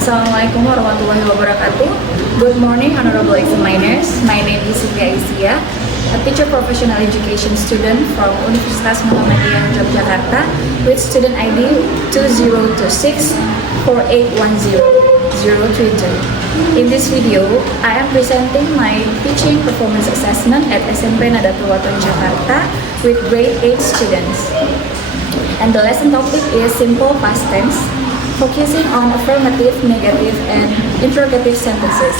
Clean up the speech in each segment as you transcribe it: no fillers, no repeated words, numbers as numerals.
Assalamualaikum warahmatullahi wabarakatuh. Good morning, honorable examiners. My name is Sylvia Isia, a teacher professional education student from Universitas Muhammadiyah Yogyakarta with student ID 20264810-032. In this video, I am presenting my teaching performance assessment at SMP Nadatul Wathon Jakarta with grade 8 students. And the lesson topic is simple past tense, focusing on affirmative, negative, and interrogative sentences.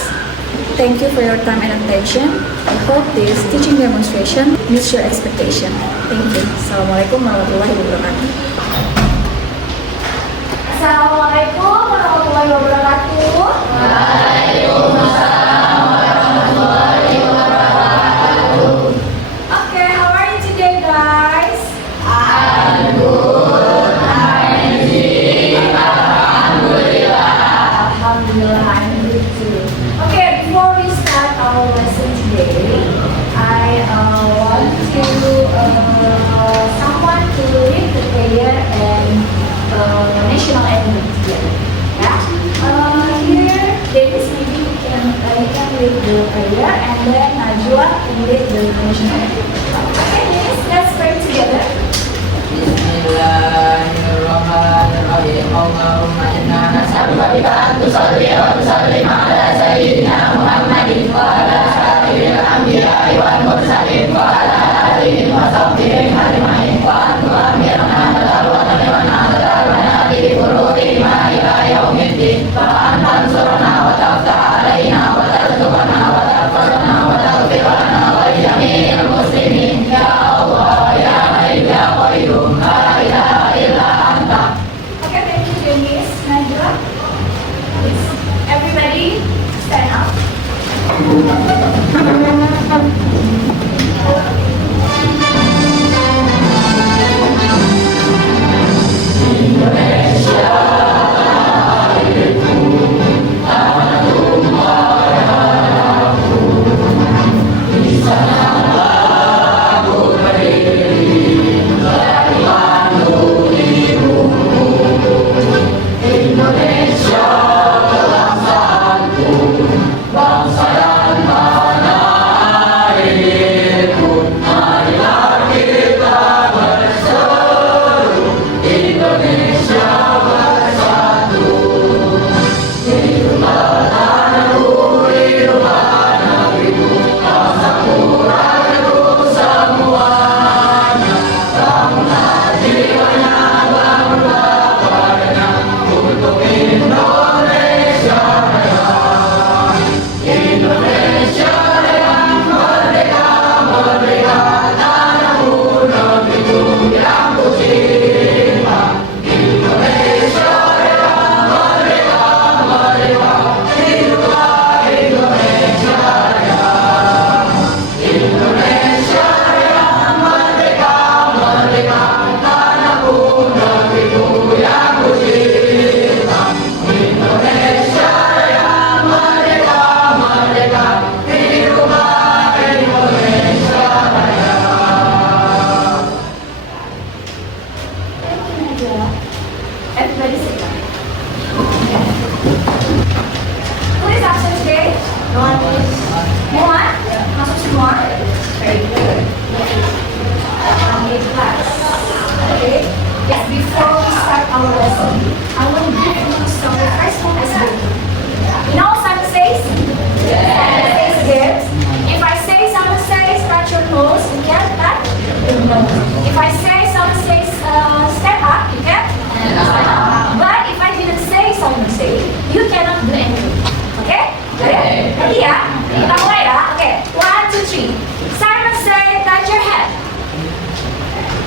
Thank you for your time and attention. I hope this teaching demonstration meets your expectation. Thank you. Assalamualaikum warahmatullahi wabarakatuh. Assalamualaikum warahmatullahi wabarakatuh. Waalaikumsalam warahmatullahi wabarakatuh. Okay, how are you today, guys? I'm good. Alhamdulillah, I'm good too. Okay, before we start our lesson today, I want to someone to read the prayer and national anthem together. Yeah. Here, Dennis, maybe you can read the prayer, and then Najwa can read the national anthem. Okay, Dennis, let's pray together. Bismillahirrahmanirrahim. Allahumma inna nas'aluka bika an tusalli wa tusallim ala sayyidina Muhammadin wa ala sayyidil anbiya'i wal mursalin wa ala alihi wa sahbihi ajma'in wa an tu'amirna nadarwatan wa nadarwana bi furudina ila yaumiddin wa an tansurna wa taftah alaina wa tarzuqna wa tahfazna wa taghfir lana wa li jami'il muslimin ya Allah ya Hayyu ya Qayyum la ilaha illa anta. Okay, thank you, Dennis. Najwa, please, everybody stand up. Everybody sit down. Who is absent today? No one, please. No one? Masuk semua? Very good. Class. Okay. Yes, before we start our lesson, I want to give you some first one as well. You know what Simon says? Simon says this. If I say Simon says touch your nose, you get that? No. If I say Simon says step up, you get? But if I didn't say Simon say, you cannot do anything. Okay? Ready? Ready ya? Kita mulai ya. Okay. 1, 2, 3. Simon say touch your head.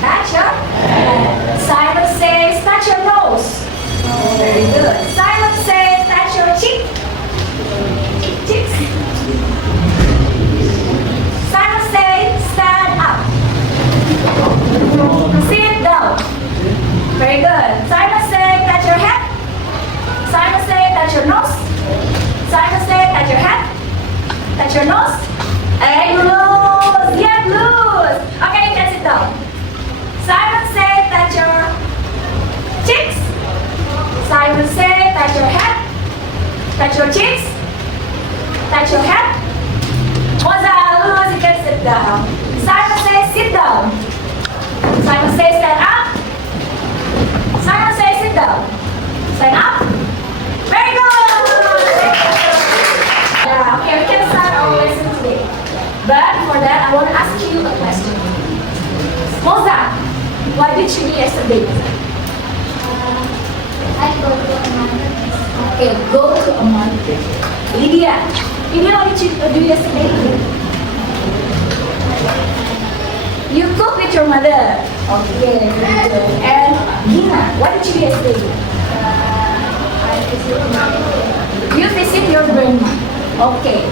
Touch your head. Simon says touch your nose. Very good. Simon say touch your cheek. Cheeks. Simon say stand up. Sit down. Very good. Simon say touch your head. Simon say touch your nose. Simon say touch your head. Touch your nose. And loose. Yeah, loose. Okay, you can sit down. Simon say touch your cheeks. Simon say touch your head. did you do yesterday? I go to a market. Okay, go to a market. Lydia, what did you do yesterday? You cook with your mother. Okay, very good. And Gina, what did you do yesterday? You visit your grandma. Okay.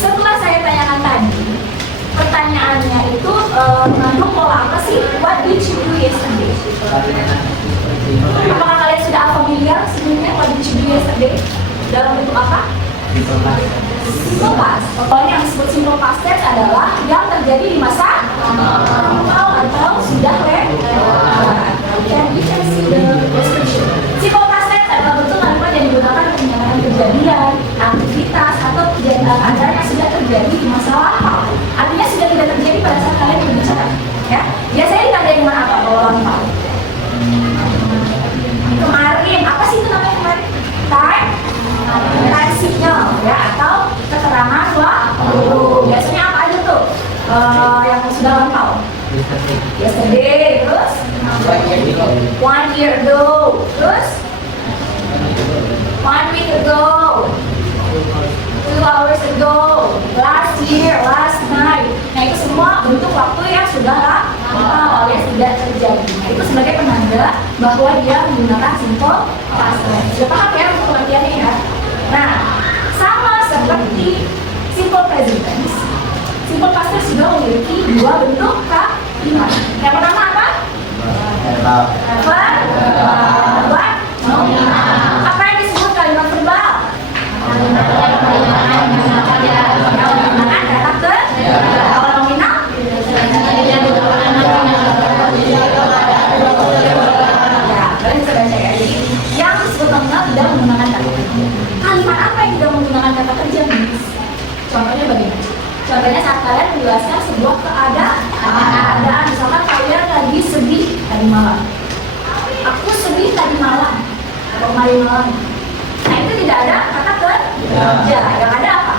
Setelah saya tanyakan tadi, pertanyaannya itu mengandung pola apa sih? What did you do yesterday? Apakah kalian sudah familiar sebelumnya what did you do yesterday? Dalam bentuk apa? Simple past. Pokoknya yang disebut simple past tense adalah yang terjadi di masa lalu atau sudah lewat. You can see the description. Simple past tense adalah bentuk kalimat yang digunakan untuk menyatakan kejadian, aktivitas atau keadaan yang sudah terjadi di masa lampau. Artinya sudah tidak terjadi pada saat kalian berbicara. Ya, biasanya ditandai dengan apa kalau lampau? Kemarin, apa sih itu namanya kemarin? Time signal ya, atau keterangan waktu. Biasanya apa aja tuh yang sudah lampau? Yesterday, terus 1 year ago, terus 1 week ago, 2 hours ago, last year, last night. Nah itu semua bentuk waktu yang sudah lampau alias tidak terjadi. Nah itu sebagai penanda bahwa dia menggunakan simple past tense. Sudah paham ya untuk pengertiannya ya? Nah, sama seperti simple present tense, simple past tense juga memiliki dua bentuk kalimat. Yang pertama apa? Verbal. Apa yang disebut kalimat verbal? Yang menggunakan kata kerja. Kalau nominal? Ya, kalian bisa baca ya. Jadi, yang disebut nominal tidak menggunakan kata kerja. Kalimat apa yang tidak menggunakan kata kerja, Miss? Contohnya bagaimana? Contohnya saat kalian menjelaskan sebuah keadaan, misalkan kalian lagi sedih tadi malam. Aku sedih tadi malam atau kemarin malam. Nah itu tidak ada kata kerja. Yang ada apa?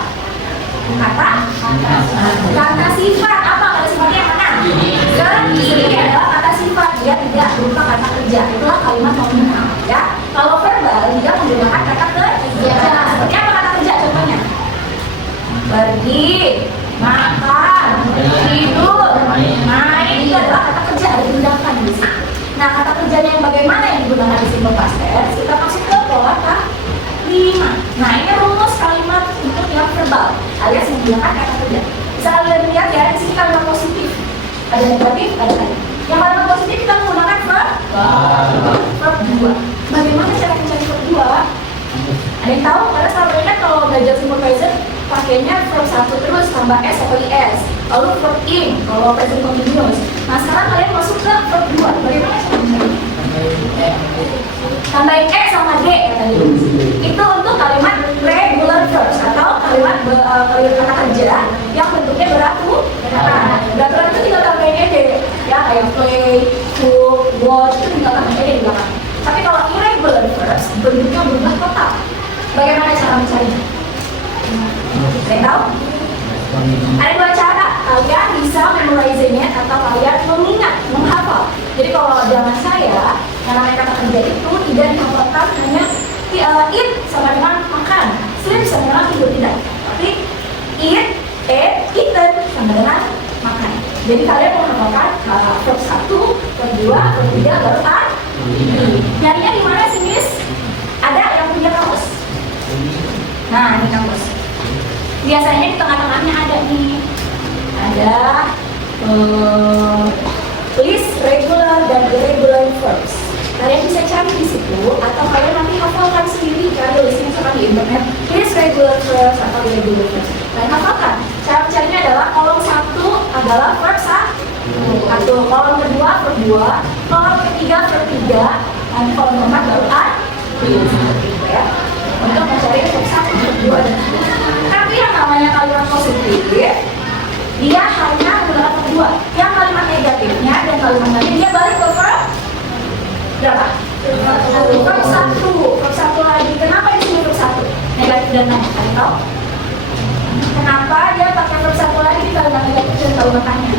Kata sifat. Apa kata sifatnya yang mana? Sedih adalah kata sifat. Dia tidak berupa kata kerja. Itulah kalimat nominal. Ya. Kalau verbal dia menggunakan kata kerja. Seperti apa kata kerja contohnya? Pergi, makan, tidur, main. Itu adalah kata kerja. Ada tindakan di sini. Nah kata kerjanya yang bagaimana yang digunakan di simple past tense? Kita masuk ke pola kalimat. Nah ini rumus kalimat untuk yang verbal alias menggunakan kata kerja. Bisa kalian lihat ya di sini kalimat positif. Ada negatif, ada tadi. Yang kalimat positif kita menggunakan verb 2. Bagaimana cara mencari verb 2? Ada yang tahu? Karena selama ini kalau belajar simple present pakainya verb 1 terus tambah s atau is. Lalu verb in kalau present continuous. Nah sekarang kalian masuk ke verb 2. Bagaimana cara mencari? Tambahin e sama d ya tadi. Itu untuk kalimat regular verbs atau kalimat kata kerja yang bentuknya beraturan. Beraturan itu tinggal tambahin ed ya, kayak play, cook, watch itu tinggal tambahin ed di belakang. Tapi kalau irregular verbs bentuknya berubah total. Bagaimana cara mencarinya? Saya tahu? Ada dua cara. Kalian bisa memorize-nya atau kalian mengingat, menghafal. Jadi kalau zaman saya, yang namanya kata kerja itu tidak dihafalkan hanya eat sama dengan makan, sleep sama dengan tidur, tidak. Tapi eat, eaten sama dengan makan. Jadi kalian menghafalkan verb 1, verb 2, verb 3, verb 4. Nyarinya di mana sih, Miss? Ada yang punya kamus? Nah, ini kamus. Biasanya di tengah-tengahnya ada nih. Ada list regular dan irregular verbs. Kalian bisa cari di situ atau kalian nanti hafalkan sendiri, cari listnya misalkan di internet list regular verbs atau irregular verbs. Kalian hafalkan. Cara mencarinya adalah kolom 1 adalah verb 1, kolom kedua verb 2, kolom ketiga verb 3, dan kolom keempat baru seperti itu ya. Untuk mencari verb 1, verb 2 dan 3. Tapi yang namanya kalimat positif dia hanya menggunakan verb 2. Yang kalimat negatifnya dan kalimat lainnya dia balik ke verb berapa? Verb 1. Verb 1 lagi. Kenapa di sini verb 1? Negatif dan lain. Kalian tahu? Kenapa dia pakai verb 1 lagi di kalimat negatif dan kalimat tanya?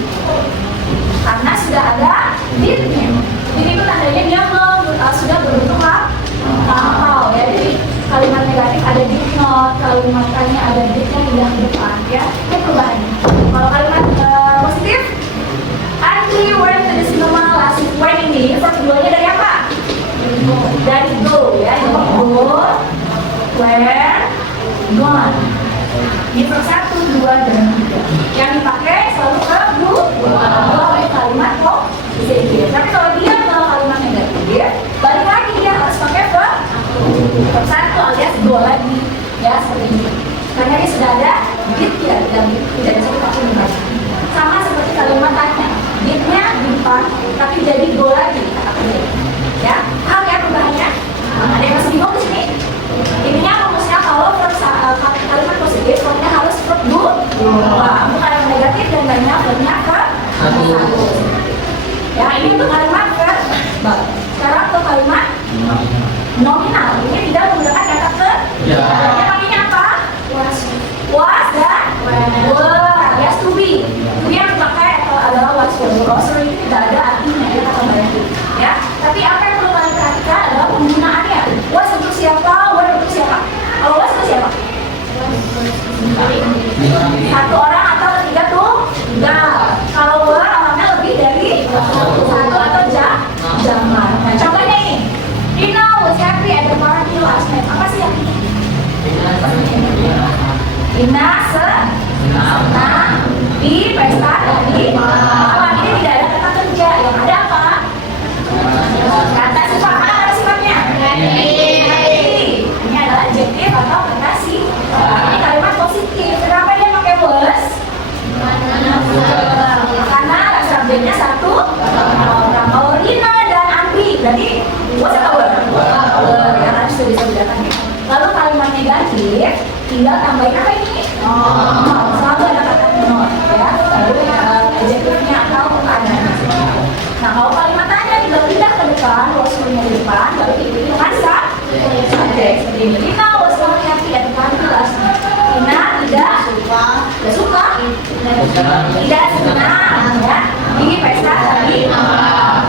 karena sudah ada didnya. Jadi itu tandanya dia sudah berbentuk lampau ya. Jadi kalimat negatif ada did not, kalimat tanya ada didnya tidak di depan ya. Itu perubahannya. Kalau kalimat positif, Andri went to the cinema last week. When ini verb keduanya dari apa? Dari go ya. Go, where, gone. Ini verb 1, 2, dan 3. Yang dipakai selalu ke oleh kalimat positif. Tapi kalau dia kalau kalimat negatif, balik lagi dia harus pakai verb 1 alias go lagi ya, seperti ini. Karena dia sudah ada did ya, dan tidak ada satu kata membaca. Sama seperti kalimat tanya, didnya di depan, tapi jadi go lagi kata kerja. Ya, hal ya perubahannya. Ada yang masih bingung di sini? Intinya rumusnya kalau kalimat positif, verbnya harus verb do, bukan yang negatif dan banyak verbnya verb satu. Ya, ini untuk kalimat verb. Sekarang untuk kalimat nominal, ini tidak menggunakan kata kerja. Pakainya apa? Was dan were alias to be. To be yang dipakai adalah was were. Sorry, ini tidak ada artinya ya kata mereka. Ya, tapi apa yang perlu kalian perhatikan adalah penggunaannya. Was untuk siapa? Were untuk siapa? Kalau was untuk siapa? Satu orang atau ketiga tuh? Enggak. Kalau were orangnya lebih dari satu atau jamak. Nah, contohnya ini. Rina was happy at the party last night. Apa sih yang ini? Rina senang di pesta tadi. Apa ini tidak ada kata kerja. Yang ada apa? Kata sifat. Mana kata sifatnya? Happy. Ini adalah adjektif atau kata sifat. Ini kalimat positif. Kenapa dia pakai was? Karena subjeknya satu orang. Kalau Rina dan Andri, berarti was atau were? Ya kan sudah bisa bedakan ya. Lalu kalimat negatif, tinggal tambahin apa ini? Selalu ada kata not ya. Lalu adjektifnya atau keadaannya. Nah, kalau kalimat tanya tinggal pindah ke depan, was-nya di depan, baru diikuti dengan subjek seperti ini. Rina was not happy at the party last night. Rina tidak suka, tidak senang ya di pesta tadi.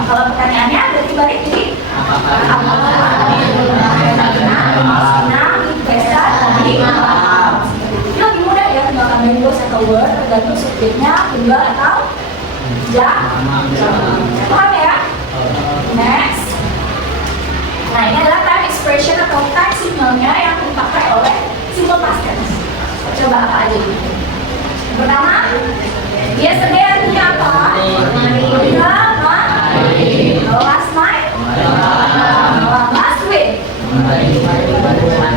Kalau pertanyaannya berarti balik jadi senang di pesta tadi. Ini lebih mudah ya, tinggal tambahin was atau were, tergantung subjeknya tunggal atau paham ya? Next. Nah, ini adalah time expression atau time signalnya yang dipakai oleh simple past tense. Coba apa aja ini? Pertama, yesterday artinya apa? Last night, last week,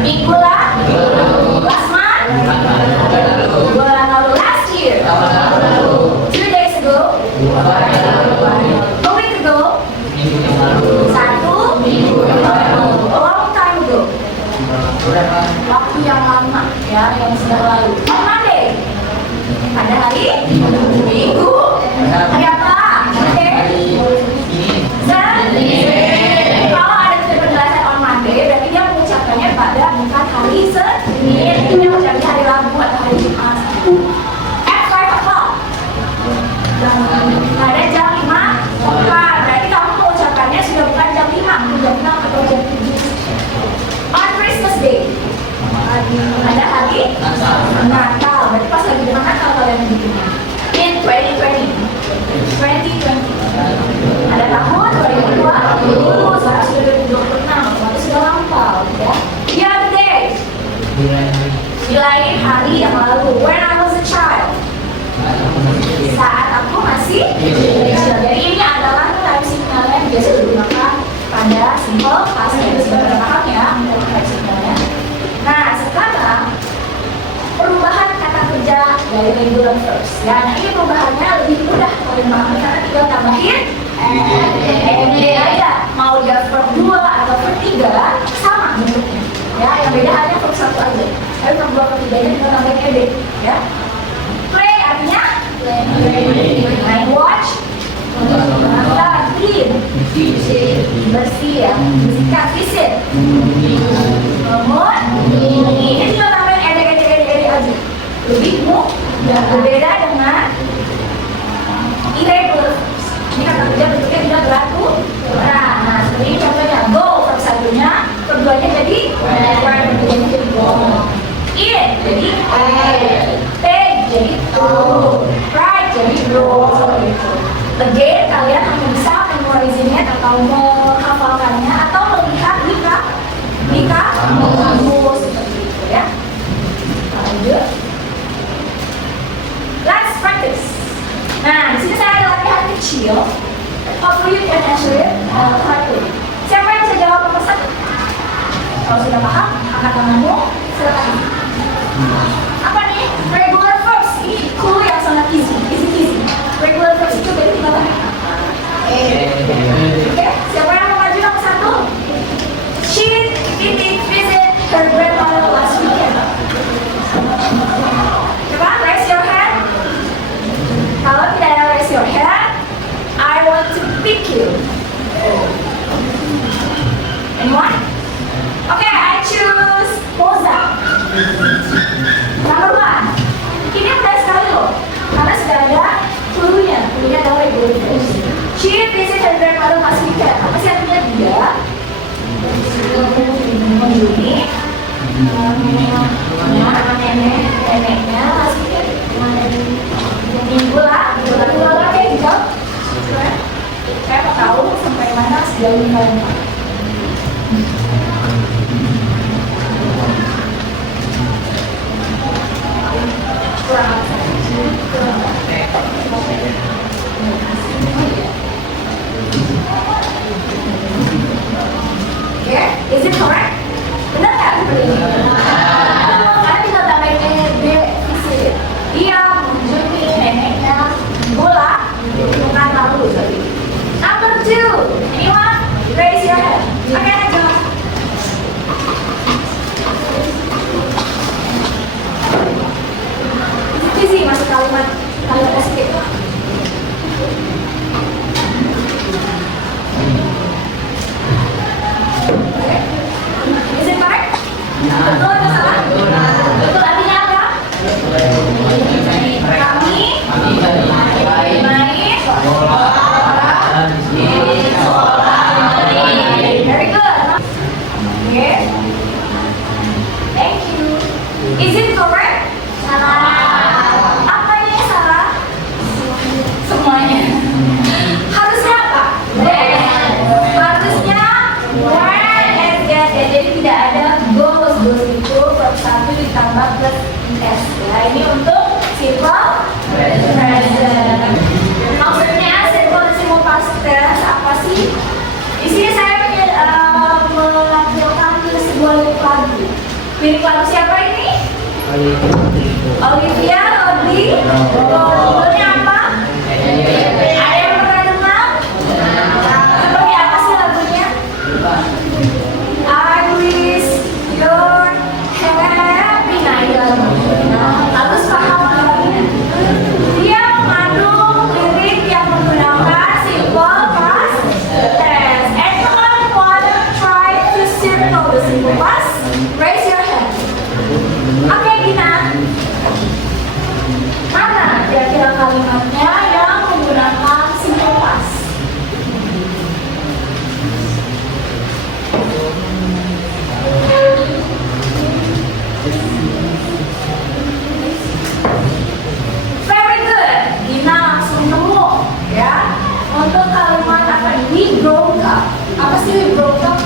minggu last month, bulan lalu, last year, 2 days ago, a week ago, 1 minggu, a long time ago, waktu yang lama ya, yang sudah lalu. On Monday, pada hari Minggu, hari apa? Monday. Kalau ada penjelasan on Monday, berarti dia mengucapkannya pada bukan hari Senin, dia mengucapkan hari Rabu atau hari Jumat. At 5 o'clock. Ada jam 5, berarti kamu mengucapkannya sudah bukan jam 5, jam 6 atau jam 7. On Christmas Day, ada hari Natal, berarti pas lagi dengan Natal kalian bikinnya. In 2020, ada tahun 2020, sekarang sudah 2026, waktu sudah lampau ya. The other day, di lain hari yang lalu, when I was a child, saat aku masih kecil. Jadi ini adalah time signal yang biasa digunakan pada simple past tense. Sudah paham ya time signalnya. Nah, sekarang perubahan kata kerja dari regular verbs ya. Nah, ini perubahannya lebih mudah kalau dipahami karena tinggal tambahin ed aja. Mau dia verb 2 atau verb 3 sama bentuknya ya. Yang beda hanya verb 1 aja. Tapi verb 2 verb 3 nya kita tambahin ed ya. Play artinya main, watch, clean, bersih ya, bersihkan, visit, bangun. Ini juga tambahin ed aja. Lebih berbeda dengan irregular verbs Ini kata kerja bentuknya tidak berlaku. Nah, seperti ini contohnya. Go, verb satunya, verb duanya jadi where, bentuknya jadi go. Eat jadi take jadi to, write jadi wrote, seperti itu. Again, kalian hanya bisa memorizinnya atau menghafalkannya atau melihat di kamus seperti itu ya. Lanjut. Let's practice. Nah, di sini saya ada latihan kecil. Hopefully you can answer it correctly. Siapa yang bisa jawab pesan? Kalau sudah paham, angkat tanganmu. Silakan. Apa nih? Regular verbs. Ini clue yang sangat easy. Regular verbs itu berarti apa? Oke, siapa yang mau maju nomor 1? She visit her grandmother last weekend. Coba raise your hand. Kalau tidak ada raise your hand, I want to pick you. Anyone? Okay, I choose Mozart. Number 1. Ini mudah sekali loh, karena sudah ada clue-nya. Clue-nya adalah regular verbs. She visit her grandmother last weekend. Apa sih artinya dia? Mengunjungi neneknya last weekend. Minggu lah, kayak gitu. Saya mau tahu sampai mana sejauh ini kalian. Okay, is it correct? Benar nggak seperti ini? Kalian tinggal tambahin visit. Dia mengunjungi neneknya bola bukan lalu. Number 2, anyone? Raise your hand. Oke, lanjut. Easy masuk kalimat positif. Is it correct? Betul atau salah? Betul artinya apa? Kami main bola di sekolah. Very good. Okay. Thank you. Is it correct? Salah. Apa yang salah? Semuanya. Harusnya apa? Harusnya when and get. Jadi tidak ada goes itu verb 1 ditambah plus s. Ya, ini untuk simple present. Maksudnya simple past tense apa sih? Di sini saya menampilkan sebuah lirik lagu. Lirik lagu siapa ini? Olivia Rodri. Judulnya apa? Ada yang pernah dengar? Seperti apa sih lagunya? I wish your happy night. Harus paham lagunya. Dia mengandung lirik yang menggunakan simple past tense. Anyone wanna try to circle the simple past? Raise your hand. Oke, Gina. Mana kira-kira kalimatnya yang menggunakan simple past? Very good. Gina langsung nemu ya. Untuk kalimat apa ini? We broke up. Apa sih we broke up?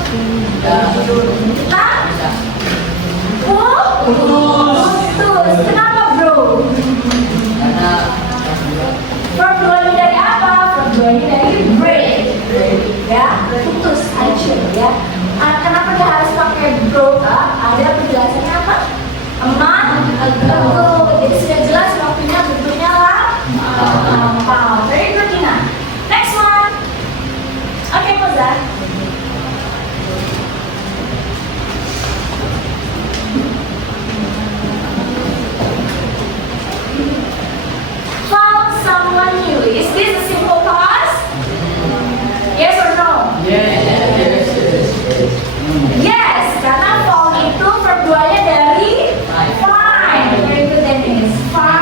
Kita putus. Kenapa bro? Verb duanya dari apa? Verb duanya dari break. Ya, putus aja ya. Kenapa dia harus pakai broke up? Ada penjelasannya apa? Aman, jadi sudah jelas waktunya bentuknya lah. Very good, Gina. Next one. Okay, Mozart. Found someone new. Is this a simple past? Yes or no? Yes, karena found itu verb duanya dari find. Very good, Dennis. Find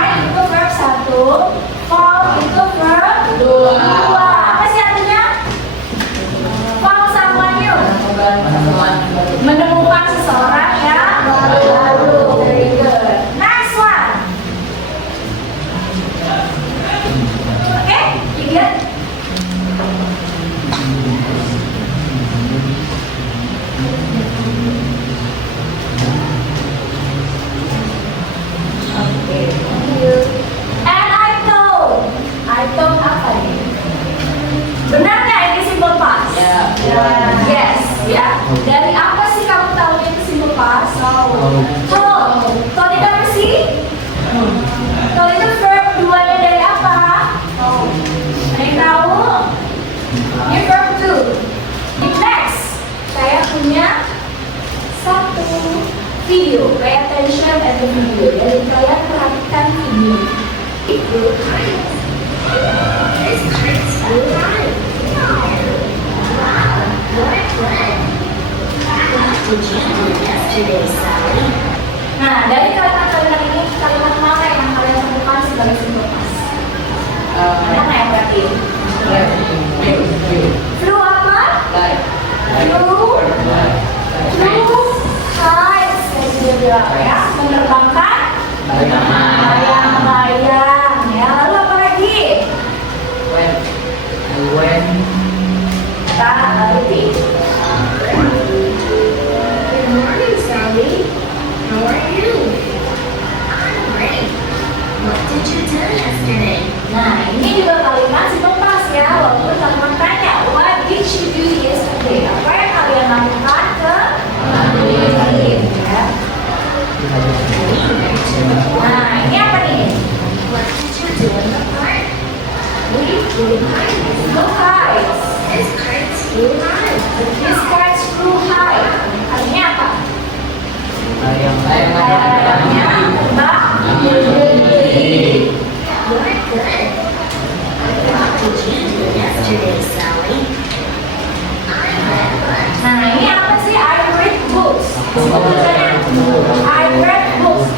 Dari apa sih kamu tahu itu simple past? Told. Told itu apa sih? Told itu verb duanya dari apa? Ada yang tahu? Ini verb to. Next, saya punya satu video. Pay attention at the video. Jadi kalian perhatikan video. Itu. Nah, dari kalimat-kalimat ini, kalimat mana yang kalian temukan sebagai simple past? Ada nggak yang berarti? Flu apa? Flu. Hai, saya sudah bilang ya, menerbangkan layang-layang. Ya, lalu apa lagi? Tadi. Good morning, Sally. How are you? I'm great. What did you do yesterday? Nah, ini juga kalimat simple past ya, walaupun kalimat tanya, what did you do yesterday? Apa yang kalian lakukan kemarin? Ya. Nah, ini apa nih? What did you do in the park? We flew kites. His kites flew high. These kites flew high. Artinya apa? Layang-layang. Layang-layangnya terbang tinggi. You're good. What did you do yesterday, Sally? I read books. Nah, ini apa sih? I read books. Tulisannya I read books.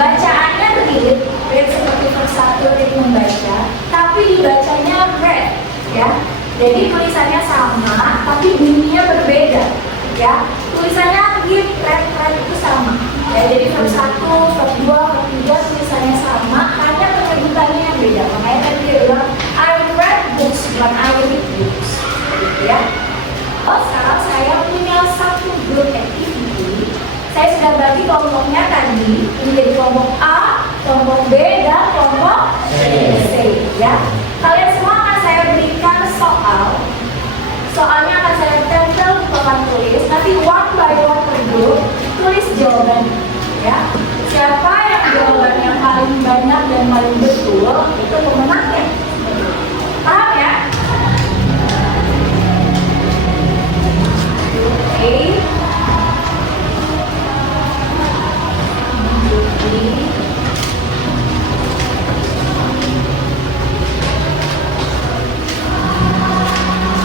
Bacaannya read, read seperti verb 1 read membaca, tapi dibacanya read, ya. Jadi tulisannya sama, tapi bunyinya berbeda, ya. Tulisannya read, read itu sama. Ya, jadi verb 1, verb 2, verb 3 tulisannya sama, hanya penyebutannya yang beda. Makanya tadi dia bilang I read books, bukan I read books, gitu ya. Oh, sekarang saya punya satu group activity. Saya sudah bagi kelompoknya tadi menjadi kelompok A, kelompok B, dan kelompok C. Ya, kalian semua akan saya berikan soal. Soalnya akan saya tempel di papan tulis. Nanti one by one per group tulis jawabannya. Ya, siapa yang jawaban yang paling banyak dan paling betul itu pemenangnya. Paham ya? Oke.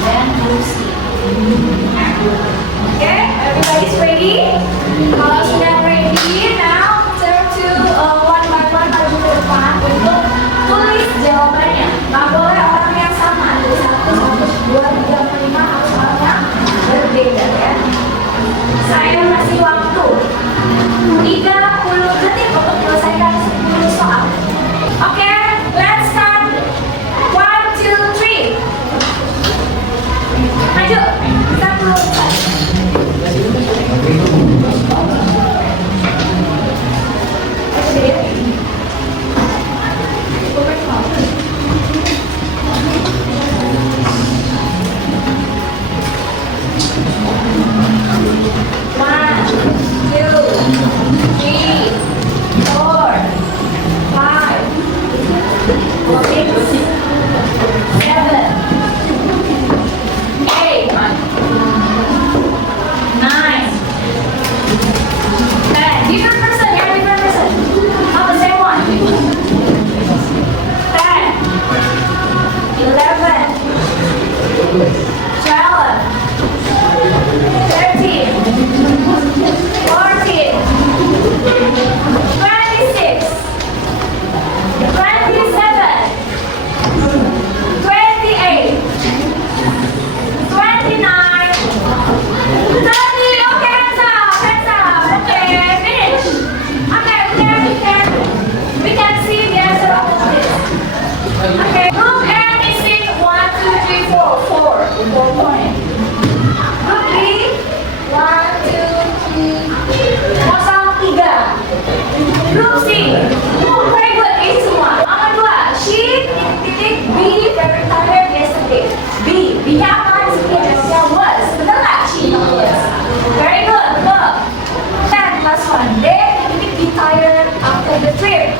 Dan Lucy. Okay, everybody's ready? Kalau sudah ready, now turn to one by one maju ke depan untuk tulis jawabannya. Nggak boleh orang yang sama. Dari 1, 2, 3, 5 harus orang yang berbeda ya. Saya kasih waktu 30 detik untuk menyelesaikan 10 soal. Oke, let's start. 1, 2, 3. Maju. 1, 2, 3.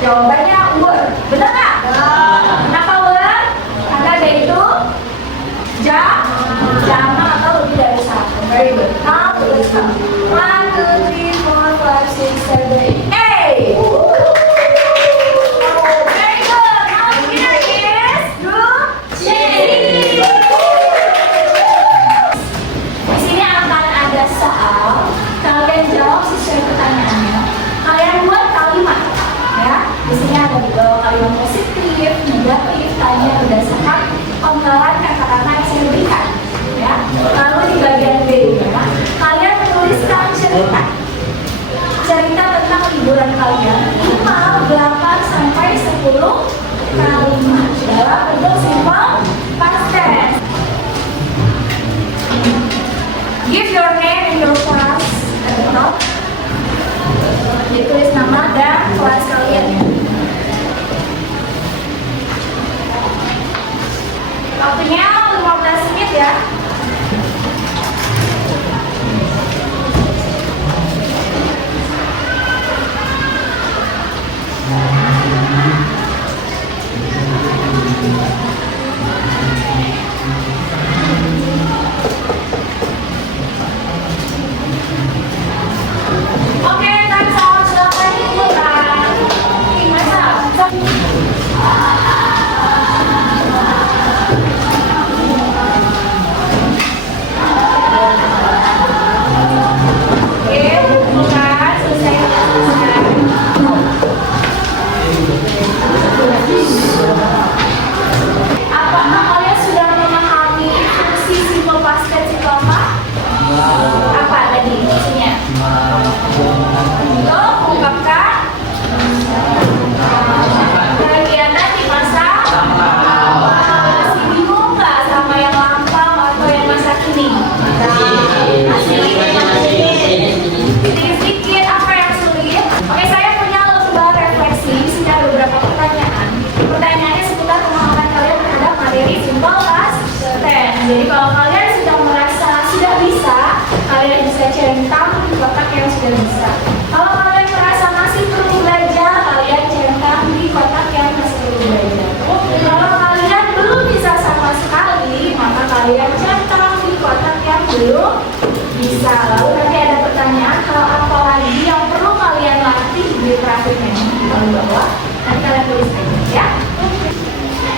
Jawabannya were. Benar nggak? Kenapa were? Karena dia itu jamak atau lebih dari satu. Very good. Now let's start. 1, 2, 3, 4, 5, 6, 7, 8. Very good. Now the winner is Group C. Di sini akan ada soal. Kalian jawab sesuai pertanyaannya. Kalian buat kalimat, ya. Di sini ada kalimat positif, negatif, tanya berdasarkan penggalan kata-kata yang saya berikan, ya. Lalu di bagian B, ya, kalian menuliskan cerita tentang liburan kalian 5, 8 sampai 10 kalimat dalam bentuk simple past tense. Give your name and your class at the top. Ditulis nama dan kelas kalian, ya. Waktunya 15 menit, ya. Oke, time out. Silakan ikutan. Gimana? Oke, bukan selesai. Apakah kalian sudah memahami fungsi simple past tense itu apa? Apa tadi fungsinya? Untuk mengungkapkan kegiatan di masa masih bingung nggak sama yang lampau atau yang masa kini? Sedikit apa yang sulit? Oke, saya punya lomba refleksi. Di sini ada beberapa pertanyaan. Pertanyaannya seputar pemahaman kalian terhadap materi simple past tense. Jadi kalau kalian sudah merasa sudah bisa, kalian bisa centang di kotak yang sudah bisa. Kalau kalian merasa masih perlu belajar, kalian centang di kotak yang masih perlu belajar. Kalau kalian belum bisa sama sekali, maka kalian centang di kotak yang belum bisa. Lalu nanti ada pertanyaan hal apa lagi yang perlu kalian latih di grafiknya di bawah. Nanti kalian tulis aja, ya.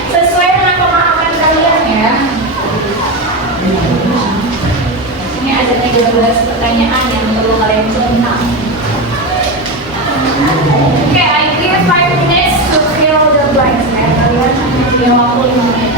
Sesuai dengan pemahaman kalian, ya. Ini ada 13 pertanyaan yang perlu kalian centang. Oke, I give 5 minutes to fill the blanks, ya. Kalian punya waktu 5 menit.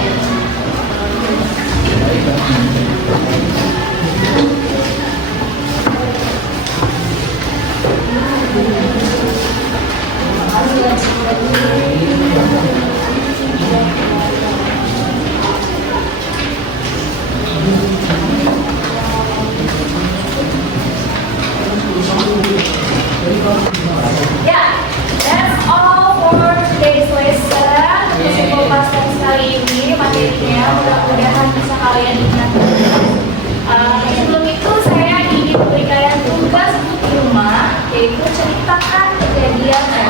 Yeah, that's all for today's lesson. Simple past tense kali ini materinya mudah-mudahan bisa kalian ingat. Sebelum itu saya ingin beri kalian tugas untuk di rumah, yaitu ceritakan kegiatan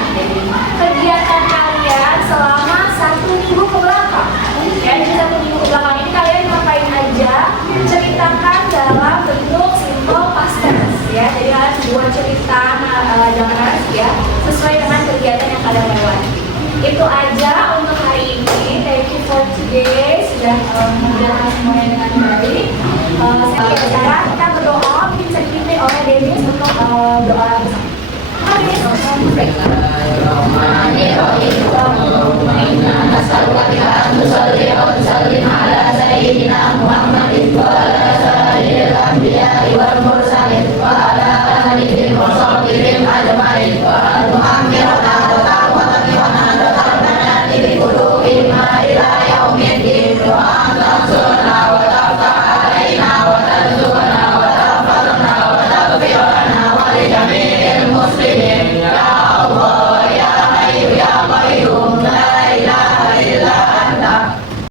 kalian selama 1 minggu ke belakang. Ya, jadi 1 minggu ke belakang ini kalian ngapain aja? Ceritakan dalam bentuk simple past tense, ya. Jadi kalian buat cerita, jangan harus, ya, sesuai dengan kegiatan yang kalian lewati. Itu aja untuk hari ini. Thank you for today. Sudah mengerjakan semuanya dengan baik. Sekarang kita berdoa, mungkin bisa dipimpin oleh Dennis untuk doa bersama. Bismillahirrahmanirrahim.